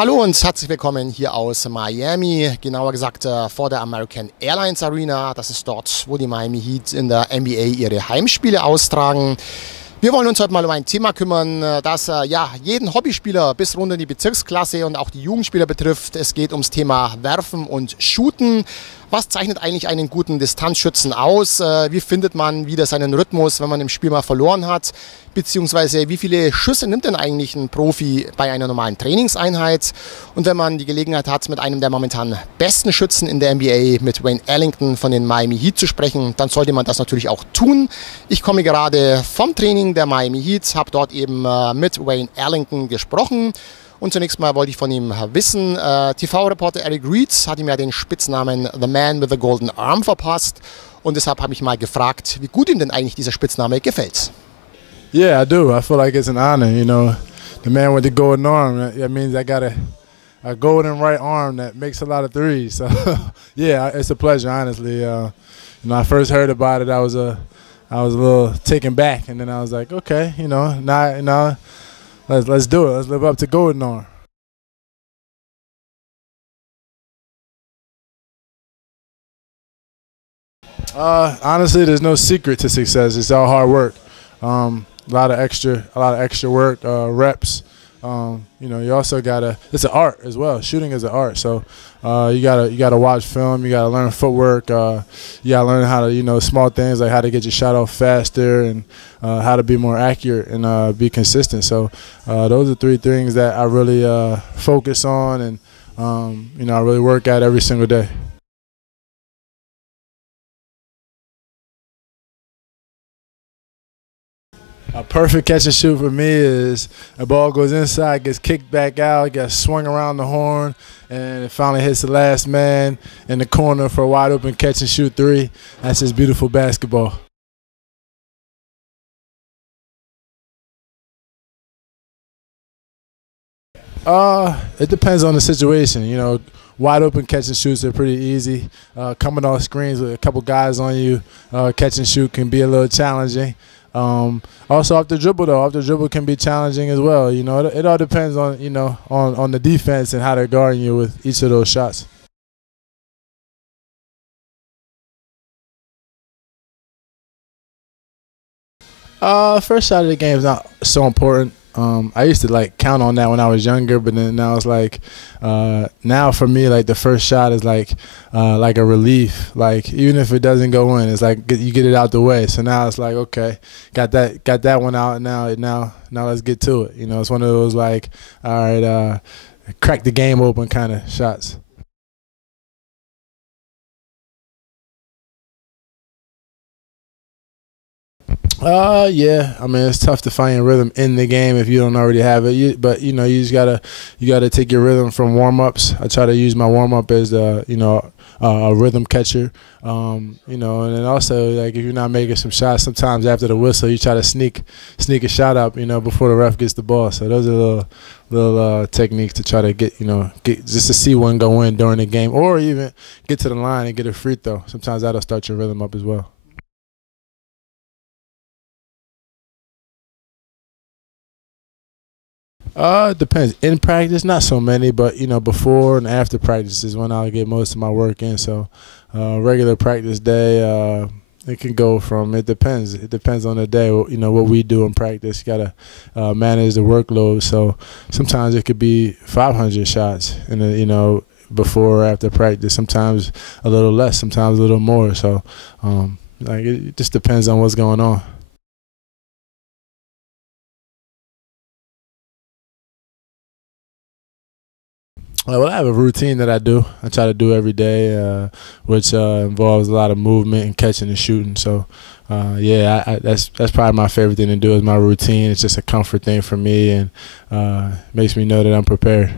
Hallo und herzlich willkommen hier aus Miami, genauer gesagt vor der American Airlines Arena. Das ist dort, wo die Miami Heat in der NBA ihre Heimspiele austragen. Wir wollen uns heute mal um ein Thema kümmern, das jeden Hobbyspieler bis runter in die Bezirksklasse und auch die Jugendspieler betrifft. Es geht ums Thema Werfen und Shooten. Was zeichnet eigentlich einen guten Distanzschützen aus? Wie findet man wieder seinen Rhythmus, wenn man im Spiel mal verloren hat? Beziehungsweise wie viele Schüsse nimmt denn eigentlich ein Profi bei einer normalen Trainingseinheit? Und wenn man die Gelegenheit hat, mit einem der momentan besten Schützen in der NBA, mit Ellington von den Miami Heat zu sprechen, dann sollte man das natürlich auch tun. Ich komme gerade vom Training der Miami Heat, habe dort eben mit Ellington gesprochen. Und zunächst mal wollte ich von ihm wissen, TV-Reporter Eric Reed hat ihm ja den Spitznamen The Man with the Golden Arm verpasst. Und deshalb habe ich mal gefragt, wie gut ihm denn eigentlich dieser Spitzname gefällt. Yeah, I do. I feel like it's an honor, you know. The man with the golden arm, that means I got a golden right arm that makes a lot of threes. So, yeah, it's a pleasure, honestly. I first heard about it, I was a little taken back, and then I was like, okay, now, let's do it. Let's live up to golden arm. Honestly, there's no secret to success. It's all hard work. A lot of extra work, reps. You also gotta. It's an art as well. Shooting is an art. So you gotta watch film. You gotta learn footwork. You gotta learn how to small things like how to get your shot off faster and how to be more accurate and be consistent. So those are three things that I really focus on and I really work at every single day. A perfect catch and shoot for me is a ball goes inside, gets kicked back out, gets swung around the horn, and it finally hits the last man in the corner for a wide open catch and shoot three. That's just beautiful basketball. It depends on the situation. Wide open catch and shoots are pretty easy. Coming off screens with a couple guys on you, catch and shoot can be a little challenging. Also off the dribble though, off the dribble can be challenging as well. It all depends on on the defense and how they're guarding you with each of those shots. First shot of the game is not so important. I used to count on that when I was younger, but then now it's now for me the first shot is like a relief. Even if it doesn't go in, it's like you get it out the way. So now it's like, okay, got that one out. Now let's get to it. It's one of those all right, crack the game open kind of shots. Yeah. I mean, it's tough to find your rhythm in the game if you don't already have it. But you just gotta take your rhythm from warm-ups. I try to use my warm-up as a rhythm catcher. And then also if you're not making some shots, sometimes after the whistle you try to sneak a shot up, before the ref gets the ball. So those are little techniques to try to get just to see one go in during the game, or even get to the line and get a free throw. Sometimes that'll start your rhythm up as well. It depends. In practice, not so many, but before and after practice is when I'll get most of my work in. So, regular practice day, it can go from. It depends. It depends on the day. What we do in practice. You gotta manage the workload. So sometimes it could be 500 shots before or after practice. Sometimes a little less. Sometimes a little more. So, it just depends on what's going on. Well, I have a routine that I do. I try to do every day, which involves a lot of movement and catching and shooting. So, that's probably my favorite thing to do is my routine. It's just a comfort thing for me and makes me know that I'm prepared.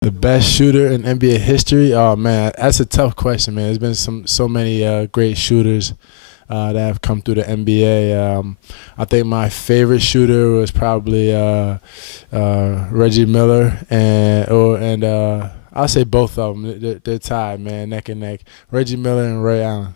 The best shooter in NBA history? Oh man, that's a tough question, man. There's been so many great shooters that have come through the NBA. I think my favorite shooter was probably Reggie Miller, and I'll say both of them. They're tied, man, neck and neck. Reggie Miller and Ray Allen.